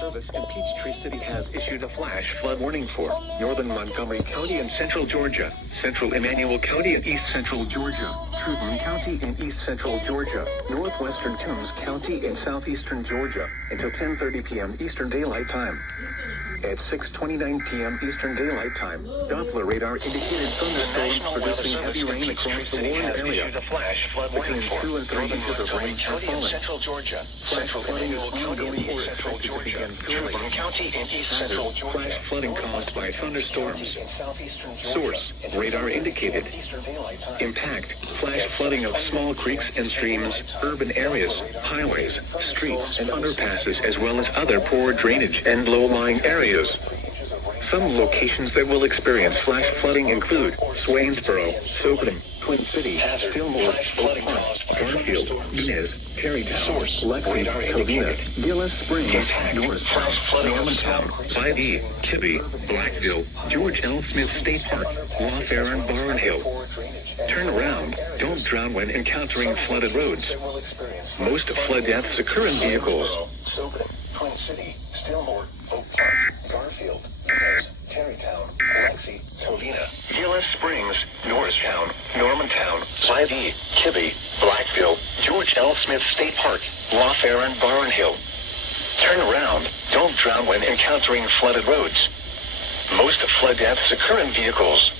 Service in Peachtree City has issued a flash flood warning for northern Montgomery County and central Georgia, central Emmanuel County and east central Georgia, Trubin County and east central Georgia, northwestern Toombs County and southeastern Georgia until 10:30 p.m. Eastern Daylight Time. At 6:29 p.m. Eastern Daylight Time, Doppler radar indicated thunderstorms producing heavy rain across the Warren area. Between 2 and 3 inches of rain are falling. Flash flooding is ongoing or expected to begin shortly. Flash flooding caused by thunderstorms. Source: radar indicated. Impact: flash flooding of small creeks and streams, urban areas, highways, streets, and underpasses, as well as other poor drainage and low-lying areas. Some locations that will experience flash flooding include Swainsboro, Soperton, Twin City, Fillmore, Oak Park, Garfield, Inez, Terrytown, Lexington, Covina, Gillis Springs, Norris, Normantown, 5E, Kibbe, Blackville, George L. Smith State Park, Lawfare and Barn Hill. Turn around. Don't drown when encountering flooded roads. Most flood deaths occur in vehicles. Soperton, Twin City, Fillmore, Oak Park, Garfield, Inez, Terrytown, Lexi, Covina, Gillis Springs, Norristown, Normantown, 5E, Kibbe, Blackville, George L. Smith State Park, Lawfare and Barn Hill. Turn around. Don't drown when encountering flooded roads. Most flood deaths occur in vehicles.